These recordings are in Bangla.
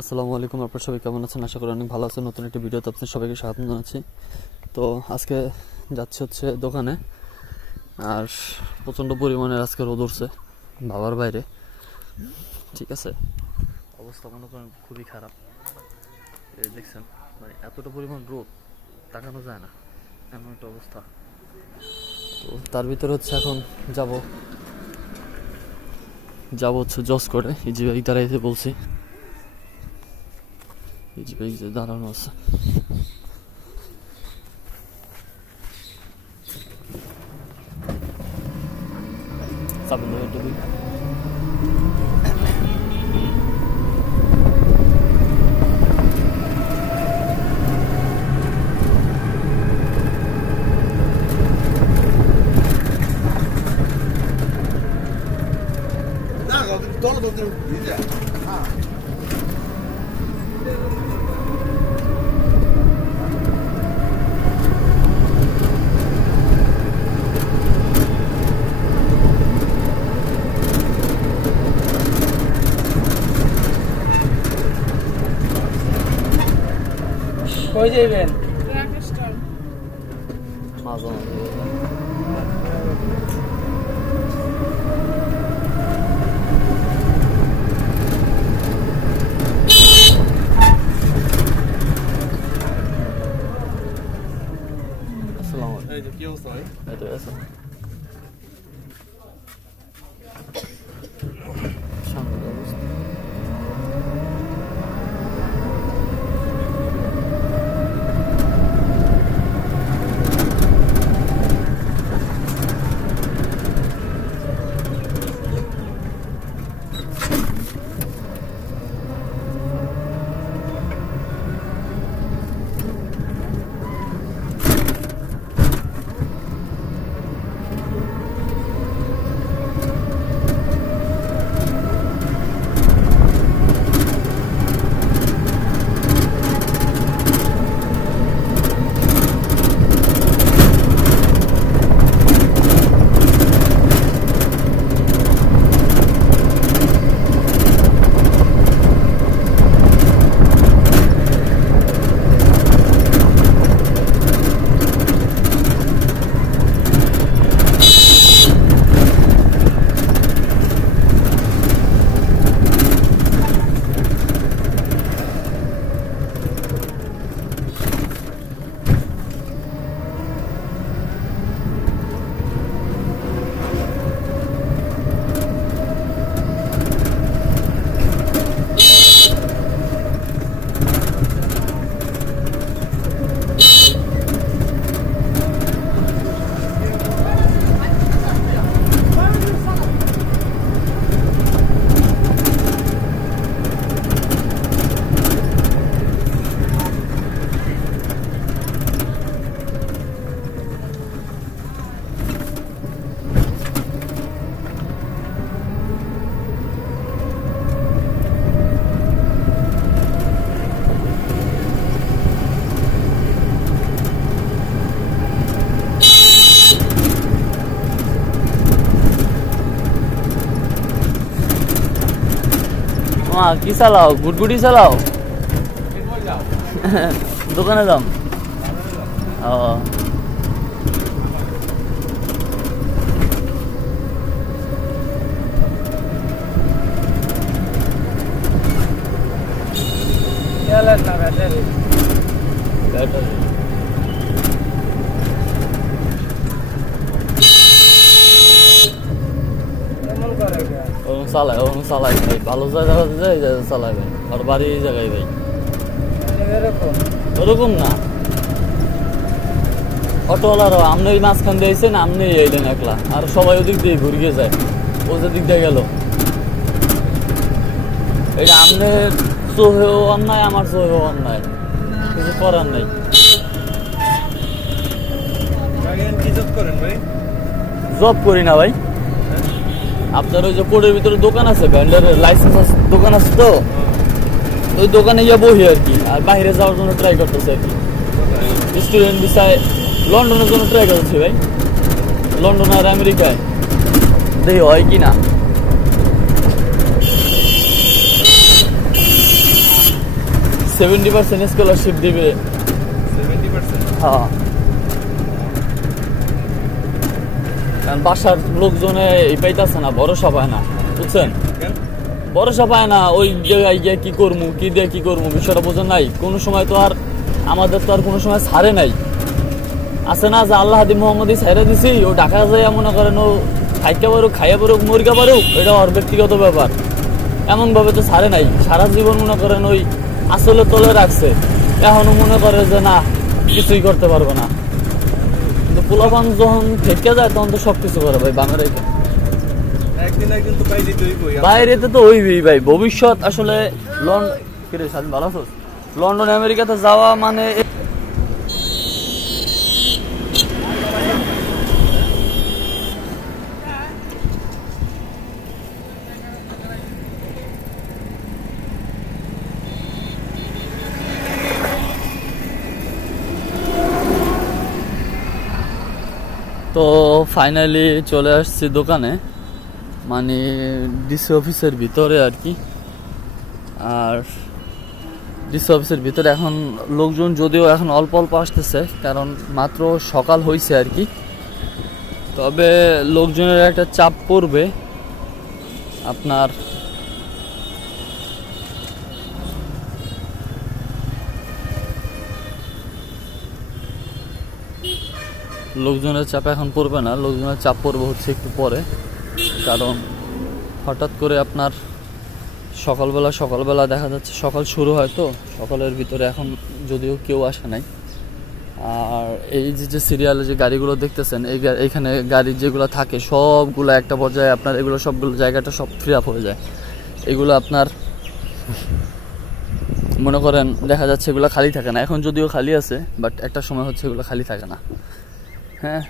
আসসালামু আলাইকুম, আপনারা সবাই কেমন আছেন? আশা করি অনেক ভালো আছেন। নতুন একটি ভিডিওতে আপনাদের সবাইকে স্বাগত জানাচ্ছি। তো আজকে যাচ্ছি হচ্ছে দোকানে, আর প্রচণ্ড পরিমাণে আজকে রোদ উঠছে বাবার বাইরে। ঠিক আছে, অবস্থা মনে করেন খুবই খারাপ। এই দেখছেন, মানে এতটা পরিমাণ রোদ তাকানো যায় না, এমন একটা অবস্থা। তো তার ভিতরে হচ্ছে এখন যাব হচ্ছে জজ করে। এই যে বাইক দাঁড়াইতে বলছি, এই যে বাইক যে দাঁড়ানো আছে। চাপেন দেবে একটু দুই। Todo lo que dice. Ah. কই যাবেন? মাঝে মাঝে কি অবস্থা ভাই? এটা আছে সামনে অবস্থা। কি চালাও? গুটগুটি চালাও? দোকানে যাম। ও চালাই ভাই, ভালো জায়গাতে যাই চালাই ভাই, আর বাড়ি এই জায়গায় ভাই। ওরকম না, অটোওয়ালারও আপনি ওই মাঝখান দিয়েছেন, আপনি এলেন একলা, আর সবাই ওদিক দিয়ে ঘুরিয়ে যায়, ও যে দিক দিয়ে গেল। এটা আপনার চোখেও অন্যায়, আমার চোখেও অন্যায়, কিছু করার নেই। জব করি না ভাই, আপনার ওই যে কোর্টের ভিতরে দোকান আছে, ভ্যান্ডারের লাইসেন্স দোকান আছে, তো ওই দোকানে গিয়ে বহি আর কি, আর বাইরে যাওয়ার জন্য ট্রাই করতেছে আর কি। স্টুডেন্ট ভিসায় লন্ডনের জন্য ট্রাই করছি ভাই, লন্ডন আর আমেরিকায়, দেখি হয় কি না। 70% স্কলারশিপ দিবে। 70%? হ্যাঁ, কারণ বাসার লোকজনে এই পাইতেছে না, ভরসা পায় না, বুঝছেন? কেন? ভরসা পায় না, ওই জায়গায় গিয়ে কি করবো, কি দিয়ে কি করবো, বিষয়টা বোঝেন নাই। কোনো সময় তো আর আমাদের তো আর কোনো সময় ছাড়ে নাই, আছে না যে আল্লাহ হাদি মোহাম্মদী ছাইরা দিছি, ও ঢাকা যায় মনে করেন ও খাইতে পারুক, খাইয়া পারুক, মুরগা পারুক, এটা ওর ব্যক্তিগত ব্যাপার। এমন ভাবে তো ছাড়ে নাই, সারা জীবন মনে করেন ওই আসলে তলে রাখছে, এখনো মনে করে যে না কিছুই করতে পারবে না। কিন্তু পোলাপান যখন থেকে যায় তখন তো সবকিছু করে ভাই বাংলায়। একদিন একদিন তো বাইরে হইবই। বাইরেতে তো হইবই ভাই, ভবিষ্যৎ আসলে ভালো আছো? লন্ডন আমেরিকাতে যাওয়া মানে তো ফাইনালি চলে আসছি দোকানে, মানে ডিসি অফিসের ভিতরে আর কি। আর ডিসি অফিসের ভিতরে এখন লোকজন যদিও এখন অল্প অল্প আসতেছে, কারণ মাত্র সকাল হয়েছে আর কি। তবে লোকজনের একটা চাপ পড়বে আপনার। লোকজনের চাপ এখন পড়বে না, লোকজনের চাপ পড়বে হচ্ছে একটু পরে, কারণ হঠাৎ করে আপনার সকালবেলা দেখা যাচ্ছে সকাল শুরু হয়, তো সকালের ভিতরে এখন যদিও কেউ আসে নাই। আর এই যে সিরিয়ালে যে গাড়িগুলো দেখতেছেন, এইখানে গাড়ি যেগুলো থাকে সবগুলো একটা পর্যায়ে আপনার এগুলো সবগুলো জায়গাটা সব ফ্রি আপ হয়ে যায়। এগুলো আপনার মনে করেন দেখা যাচ্ছে এগুলো খালি থাকে না, এখন যদিও খালি আছে, বাট একটা সময় হচ্ছে এগুলো খালি থাকে না। হ্যাঁ,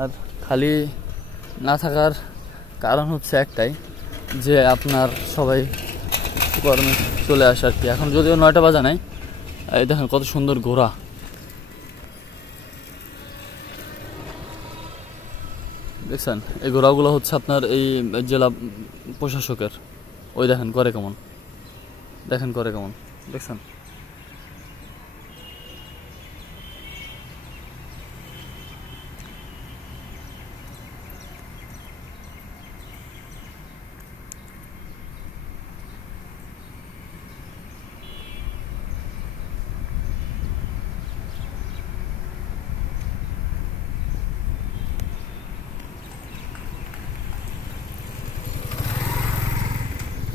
আর খালি না থাকার কারণ হচ্ছে একটাই, যে আপনার সবাই কর্মে চলে আসে আর কি। এখন যদিও 9টা বাজে নাই, এই দেখেন কত সুন্দর ঘোড়া, দেখছেন? এই ঘোড়াগুলো হচ্ছে আপনার এই জেলা প্রশাসকের। ওই দেখেন করে কেমন, দেখেন করে কেমন, দেখছেন?